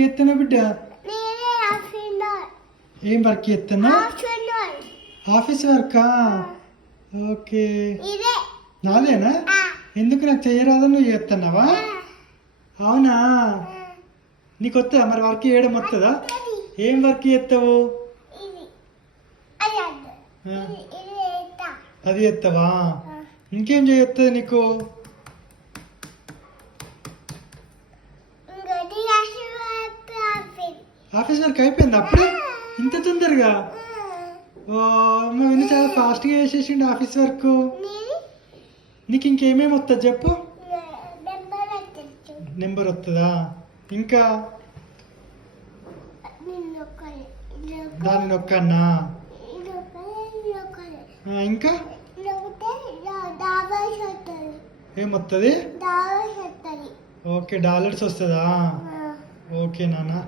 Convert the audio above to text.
ఎత్తున్నా బిడ్డ ఏం work ఎత్తున్నా office వర్కా okay నాదేనా ఎందుకు నాకు చెయ్యరాదా నువ్వు చేస్తున్నావా అవునా నీకు వస్తుందా మరి వర్క్ చేయడం వస్తుందా ఏం వర్క్ చేస్తావు అది చేస్తావా ఇంకేం చేయొస్తుంది నీకు ఆఫీస్ వర్క్ అయిపోయింది అప్పుడే ఇంత తొందరగా ఓ నువ్వు చాలా ఫాస్ట్గా చేసేసిండు ఆఫీస్ వర్క్ నీకు ఇంకేమేమి వస్తుంది చెప్పు నెంబర్ వస్తుందా ఇంకా దాన్ని నొక్కన్నా ఇంకా ఏమొస్తుంది ఓకే డాలర్స్ వస్తుందా ఓకే నాన్న